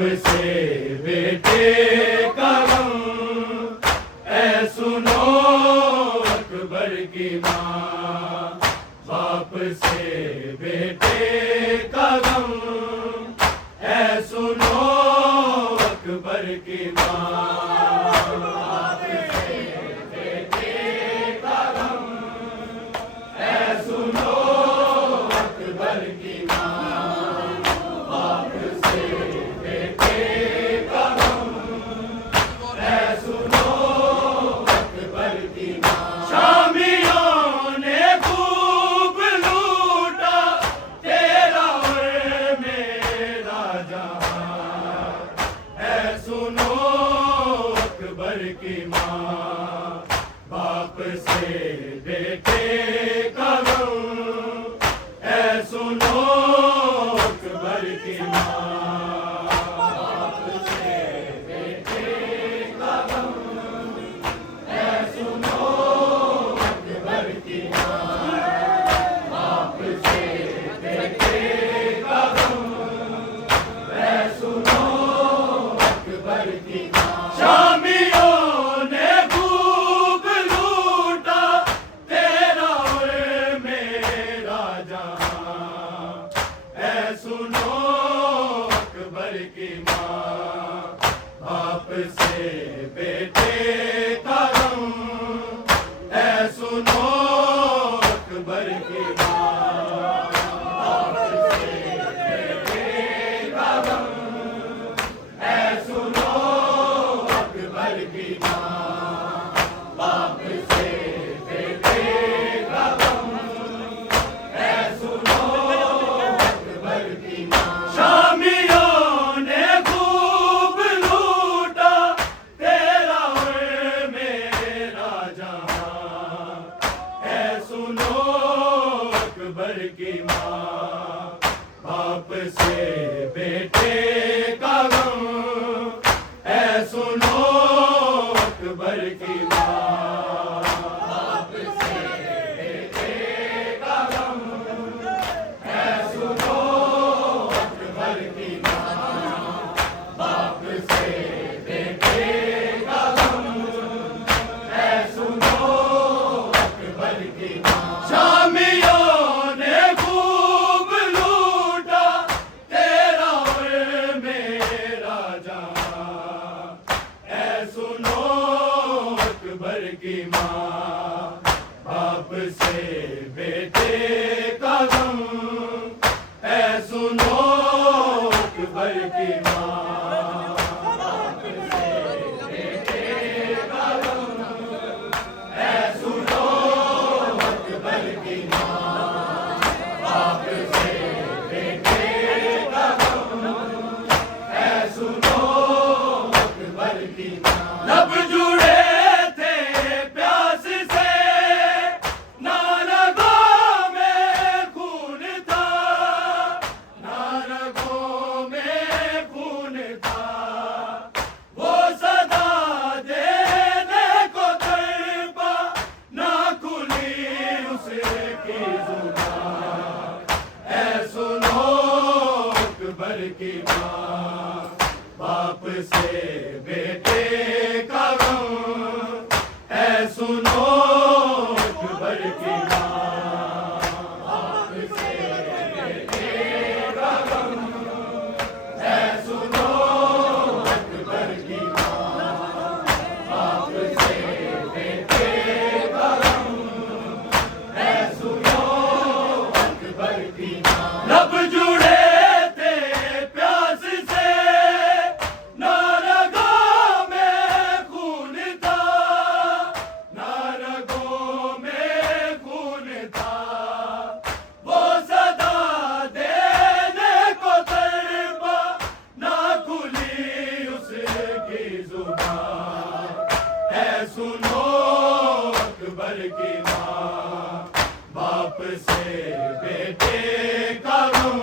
से बेटे का गम, ऐ सुनो अकबर की माँ। बाप से बेटे का गम, ऐ सुनो अकबर की माँ। बाप से बेटे का गम, ऐ सुनो अकबर की माँ। बाप से बेटे का गम, ऐ सुनो अकबर की माँ। शामियों ने खूब लूटा तेरा और मेरा जहां, ऐ सुनो अकबर की माँ। बाप से बेटे का गम, ऐ सुनो अकबर की माँ। बाप से बेटे का गम, ऐ सुनो अकबर की माँ। बाप से बेटे का गम, ऐ सुनो अकबर की माँ। शामियों ने खूब लूटा तेरा और मेरा जहां, ऐ सुनो अकबर की माँ। बाप से बेटे का गम, ऐ सुनो अकबर की माँ। बाप से बेटे का गम, ऐ सुनो अकबर की माँ। बाप से बेटे का गम, ऐ सुनो अकबर की माँ। शामियों ने खूब लूटा तेरा और मेरा जहां, ऐ सुनो अकबर की माँ। बाप से बेटे का गम, ऐ सुनो अकबर की माँ। बाप से बेटे का गम, ऐ सुनो अकबर की माँ। बाप से बेटे का गम, ऐ सुनो अकबर की माँ। शामियों ने खूब लूटा तेरा और मेरा जहां, ऐ सुनो अकबर की माँ। बाप से बेटे का गम, ऐ सुनो अकबर की माँ। बाप से बेटे का गम, ऐ सुनो अकबर की माँ। बाप से बेटे का गम, ऐ सुनो अकबर की माँ। लब जुड़े थे प्यास से, ना रगों में खून था, ना रगों में खून था। वो सदा देने को तड़पा, ना खुली उसकी जुबान, ऐ सुनो अकबर की माँ। बाप से बेटे का गम, ऐ सुनो अकबर की माँ। बाप से बेटे का गम, ऐ सुनो अकबर की माँ। बाप से बेटे का गम, ऐ सुनो अकबर की माँ। लब जुड़े थे प्यास से, ना रगों में खून था, ना रगों में खून था। वो सदा देने को तड़पा, ना खुली उसकी जुबान, ऐ सुनो अकबर की माँ। बाप से बेटे का गम,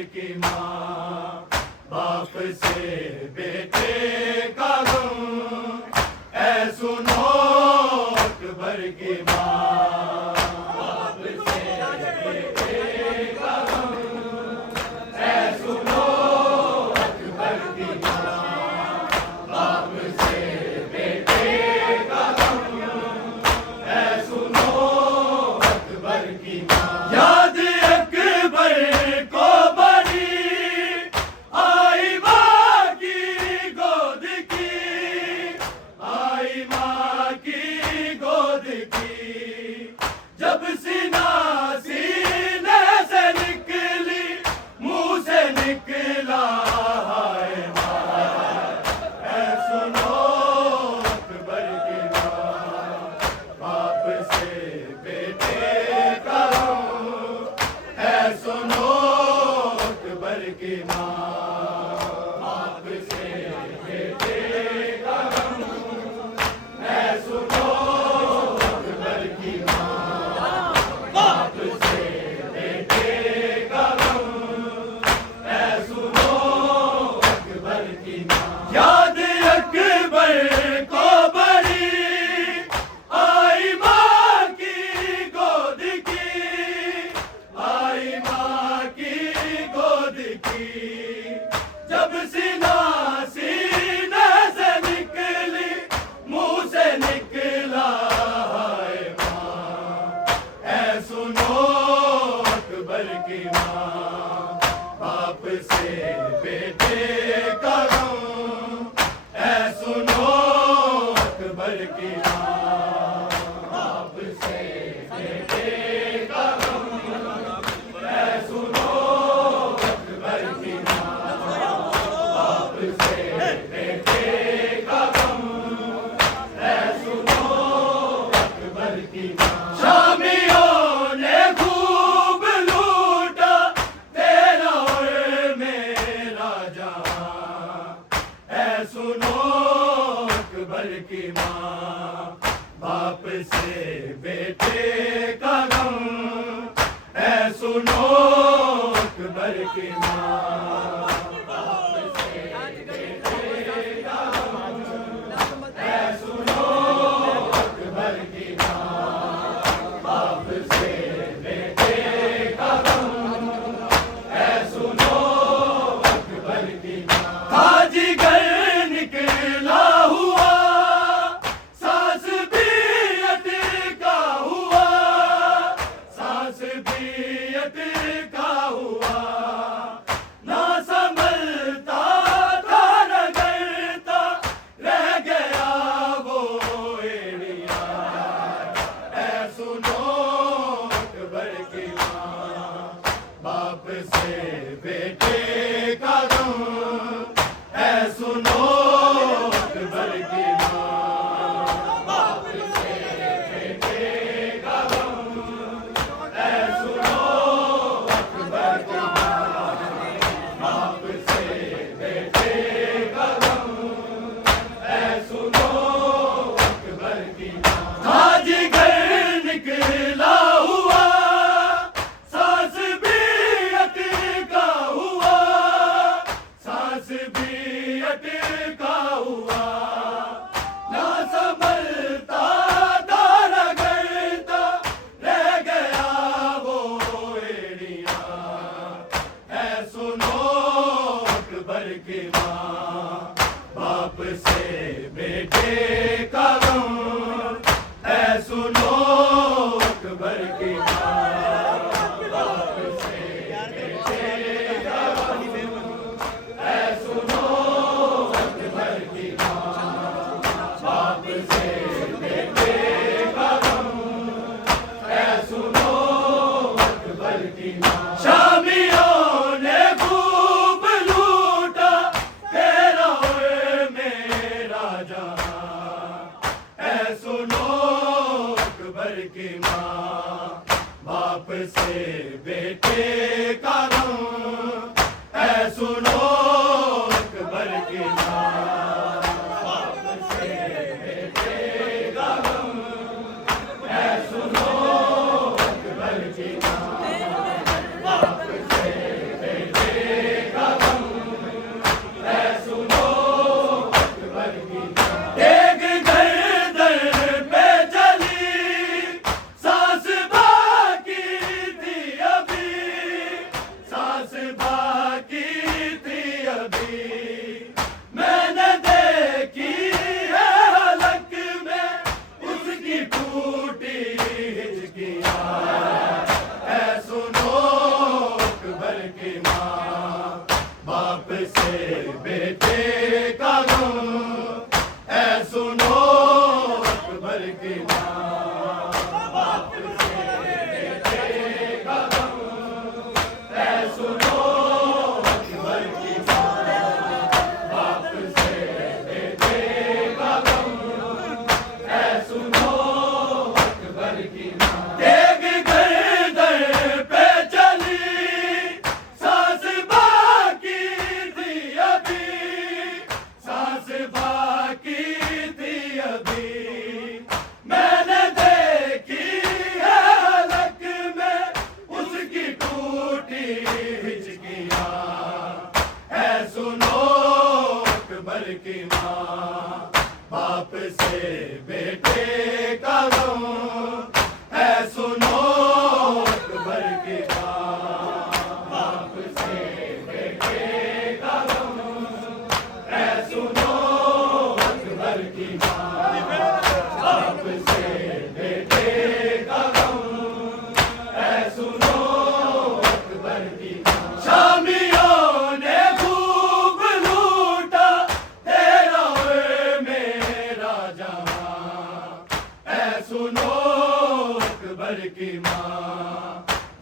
अकबर की माँ, बाप से बेटे का गम, ऐ सुनो अकबर की माँ, बाप से बेटे का गम, ऐ सुनो अकबर की माँ, बाप से बेटे का गम, ऐ सुनो अकबर की माँ। याद अकबर को बड़ी आई माँ की गोद की, आई माँ की गोद की, जब सीना सीने से निकली, मुंह से निकला हाय माँ, ऐ सुनो अकबर की माँ, बाप से बेटे का गम, ऐ सुनो अकबर की माँ, बाप से बेटे का गम, ऐ सुनो अकबर की माँ, बाप से बेटे का गम, ऐ सुनो अकबर की माँ। याद अकबर को बड़ी आई माँ की गोद की, आई माँ की गोद की, जब सीना सीने से निकली, मुंह से निकला हाय माँ, ऐ सुनो अकबर की माँ, बाप से बेटे का गम, ऐ सुनो अकबर की माँ, बाप से बेटे का गम, ऐ सुनो अकबर की माँ, बाप से बेटे का गम, ऐ सुनो अकबर की माँ। शामियों ने खूब लूटा तेरा और मेरा जहां, ऐ सुनो अकबर की माँ, बाप से बेटे का गम, ऐ सुनो अकबर की माँ, बाप से बेटे का गम, ऐ सुनो अकबर की माँ, बाप से बेटे का गम, ऐ सुनो अकबर की माँ। ताजगर निकला हुआ, सांस भी अटका हुआ, सांस भी अटका हुआ, ना संभलता था न करता, रह गया वो एड़िया, ऐ सुनो अकबर की माँ, बाप से बेटे का गम, ऐ सुनो अकबर की माँ, बाप से बेटे का गम, ऐ सुनो अकबर की माँ, बाप से बेटे का गम, ऐ सुनो अकबर की माँ। ताजगर निकला हुआ, सांस भी अटका हुआ, सांस भी अटका हुआ, ना संभलता था न करता, रह गया वो एड़िया, ऐ सुनो अकबर की माँ, बाप से बेटे का गम, ऐ सुनो अकबर की माँ, बाप से बेटे का गम, ऐ सुनो अकबर की माँ, बाप से बेटे का गम, ऐ सुनो अकबर की माँ। शामियों ने खूब लूटा तेरा और मेरा जहां, ऐ सुनो अकबर की माँ, बाप से बेटे का गम, ऐ सुनो अकबर की माँ, बाप से बेटे का गम, ऐ सुनो अकबर की माँ, बाप से बेटे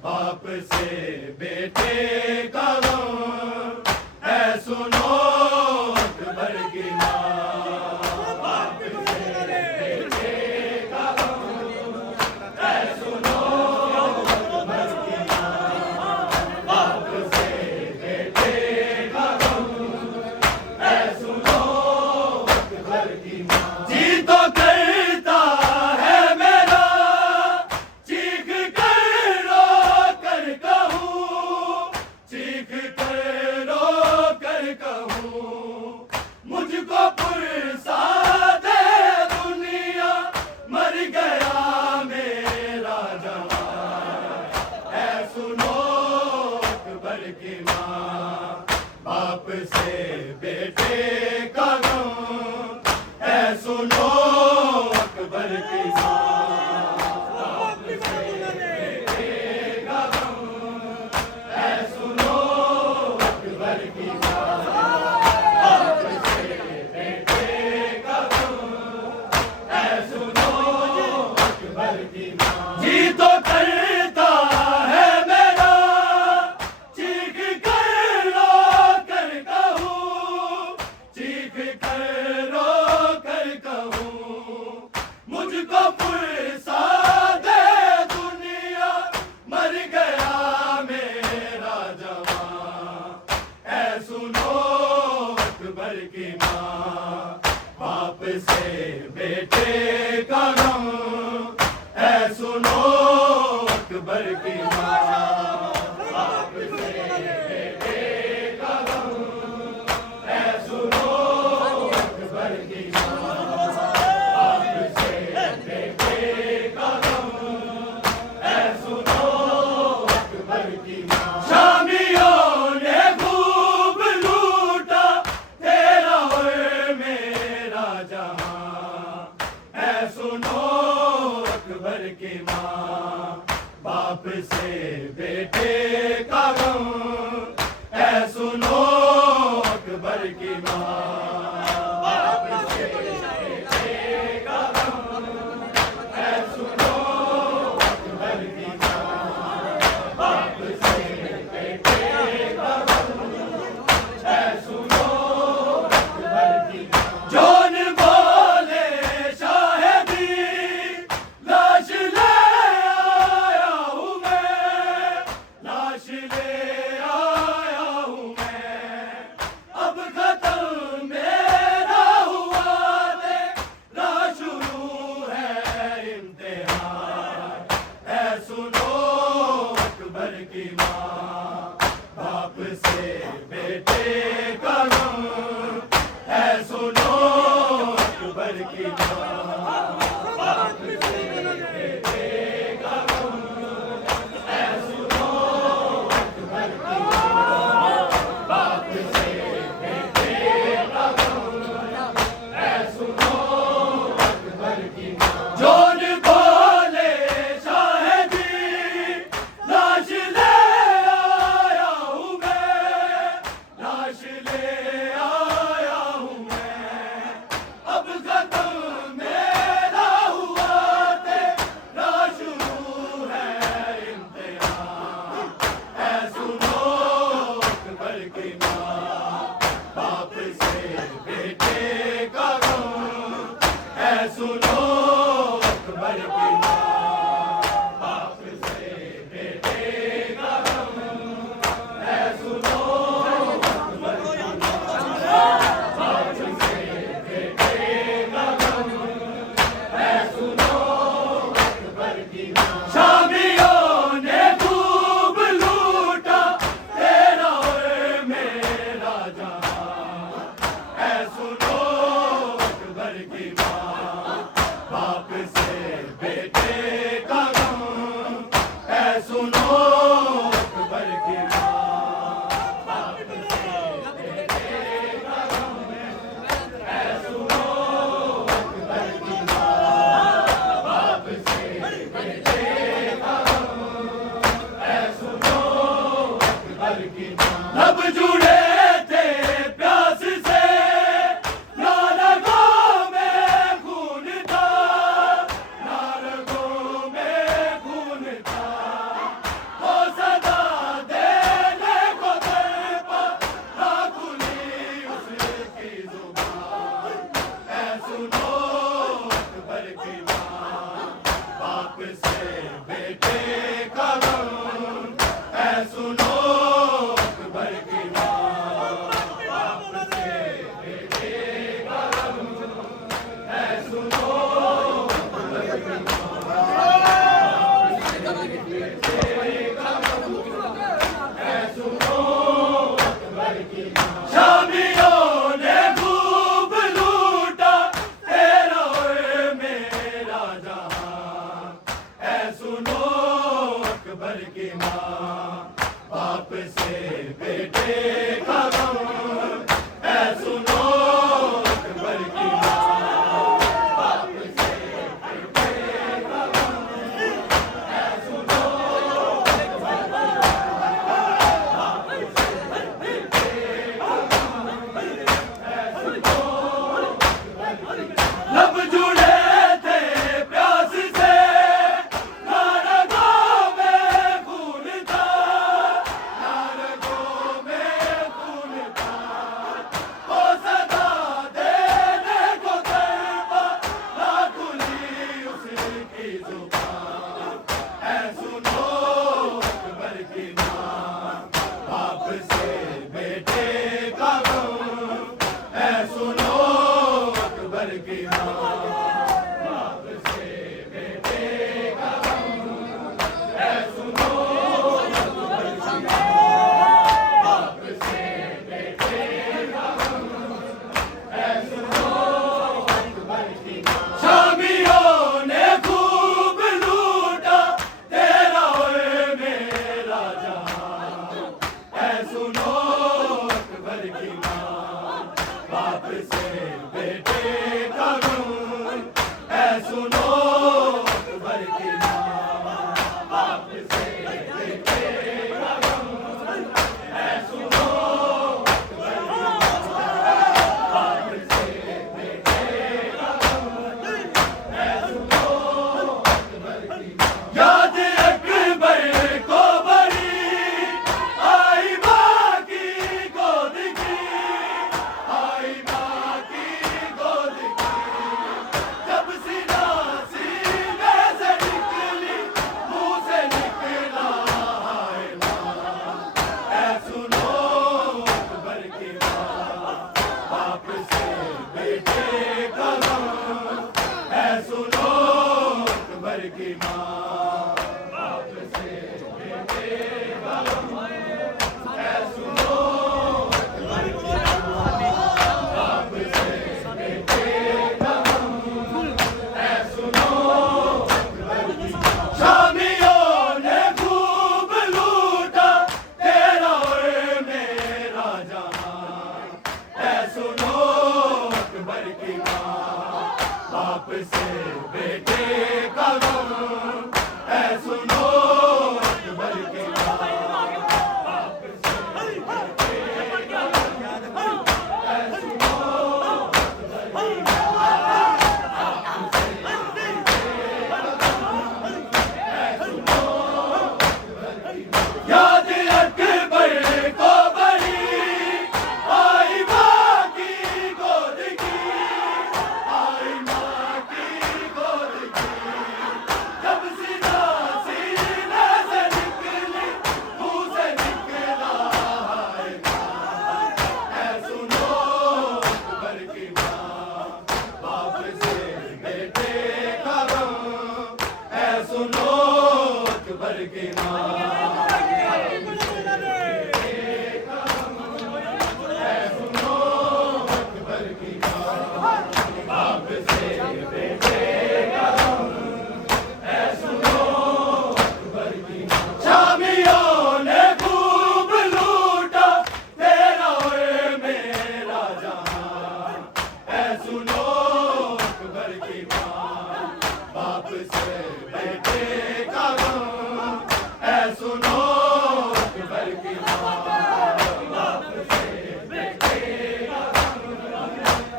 बाप से बेटे का गम है सुनो अकबर की माँ। बाप से बेटे का गम है सुनो अकबर की माँ। बाप से बेटे का गम है सुनो अकबर की माँ। जी तो करता है मेरा चीख कर रो कर कहूँ, चीख कर रो कर कहूँ, मुझको पुरसा दे दुनिया, मर गया मेरा जवान है सुनो अकबर की माँ। बाप से बेटे का गम है सुनो अकबर की माँ। बाप से बेटे का गम है सुनो अकबर की माँ। बाप से बेटे का गम है सुनो अकबर की माँ। जी तो करता है मेरा चीख कर रो कर कहूँ, चीख कर रो कर कहूँ, मुझको पुरसा दे दुनिया, मर गया मेरा जवान है सुनो अकबर की माँ। बाप से बेटे का गम है सुनो अकबर की माँ। बाप से बेटे का गम है सुनो अकबर की माँ। बाप से बेटे का गम है सुनो अकबर की माँ। शामियों ने खूब लूटा तेरा और मेरा जहां है सुनो अकबर की माँ। बाप से बेटे का गम है सुनो अकबर की माँ। बाप से बेटे का गम है सुनो अकबर की माँ। बाप से बेटे का गम है सुनो अकबर की माँ। जोन बोले शाहिदी लाश ले आया हूँ मैं, लाश ले आया हूँ मैं। अब खत्म मेरा हुआ तेरा शुरू है इम्तिहान है सुनो अकबर की माँ। बाप से बेटे का गम है सुनो अकबर की माँ। बाप से बेटे का गम है सुनो अकबर की माँ। बाप से बेटे का गम है सुनो अकबर की माँ। जोन बोले शाहिदी लाश ले आया हूँ मैं, लाश ले आया हूँ मैं। अब खत्म मेरा हुआ तेरा शुरू है इम्तिहान है सुनो अकबर की माँ। बाप से बेटे का गम है सुनो अकबर की माँ। बाप से बेटे का गम है सुनो अकबर की माँ। बाप से बेटे का गम है सुनो अकबर की माँ। शामियों ने खूब लूटा तेरा और मेरा जहां है सुनो अकबर की माँ। बाप से बेटे का गम है सुनो अकबर की माँ। बाप से बेटे का गम है सुनो अकबर की माँ। बाप से बेटे का गम है सुनो अकबर की माँ। लब जुड़े थे प्यास से ना रगों में खून था, ना रगों में खून था। अकबर की माँ। बाप से बेटे का गम है सुनो अकबर की माँ। बाप से बेटे का गम है सुनो अकबर की माँ। बाप से बेटे का गम है सुनो अकबर की माँ। लब जुड़े थे प्यास से, नारगों में खून था, नारगों में खून था। वो सदा देने को तड़पा, ना खुली उसकी जुबान। ऐ सुनो अकबर की माँ। बाप से बेटे का गम है सुनो अकबर की माँ। बाप से बेटे का गम है सुनो अकबर की माँ। बाप से बेटे का गम है सुनो अकबर की माँ। शामियों ने खूब लूटा तेरा और मेरा जहां। है सुनो अकबर की माँ। बाप से बेटे का गम है सुनो अकबर की माँ। बाप से बेटे का गम है सुनो अकबर की माँ। बाप से बेटे का गम है सुनो अकबर की माँ। याद अकबर को बड़ी आई माँ की गोद की, आई माँ की गोद की। जब सीना सीने से निकली, मुंह से निकला हाय माँ। ऐ सुनो अकबर की माँ। बाप से बेटे का गम है सुनो अकबर की माँ। बाप से बेटे का गम है सुनो अकबर की माँ। बाप से बेटे का गम है सुनो अकबर की माँ। शामियों ने खूब लूटा तेरा और मेरा जहां। है सुनो अकबर की माँ। बाप से बेटे का गम है सुनो अकबर की माँ। बाप से बेटे का गम है सुनो अकबर की माँ। बाप से बेटे का गम है सुनो अकबर की माँ। याद अकबर को बड़ी आई माँ की गोद की, आई माँ की गोद की। जब सीना सीने से निकली, मुंह से निकला हाय माँ। ऐ सुनो अकबर की माँ। बाप से बेटे का गम है सुनो अकबर की माँ। बाप से बेटे का गम है सुनो अकबर की माँ। शामियों ने खूब लूटा तेरा और मेरा जहां। है सुनो अकबर की माँ। बाप से बेटे का गम है सुनो अकबर की माँ। बाप से बेटे का गम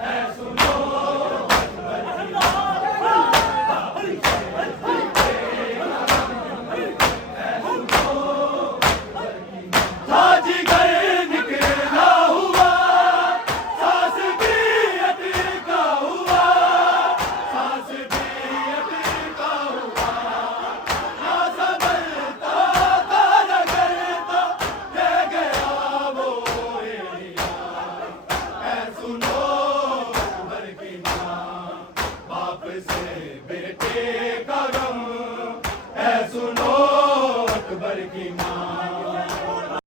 है सुनो अकबर की माँ। बाप से बेटे का गम है सुनो अकबर की माँ। ताजगर निकला हुआ, सांस भी अटका हुआ, सांस भी अटका हुआ। ना संभलता था न करता, ले गया वो एलिया। ऐ सुनो अकबर की माँ। बाप से बेटे का गम है सुनो अकबर की माँ।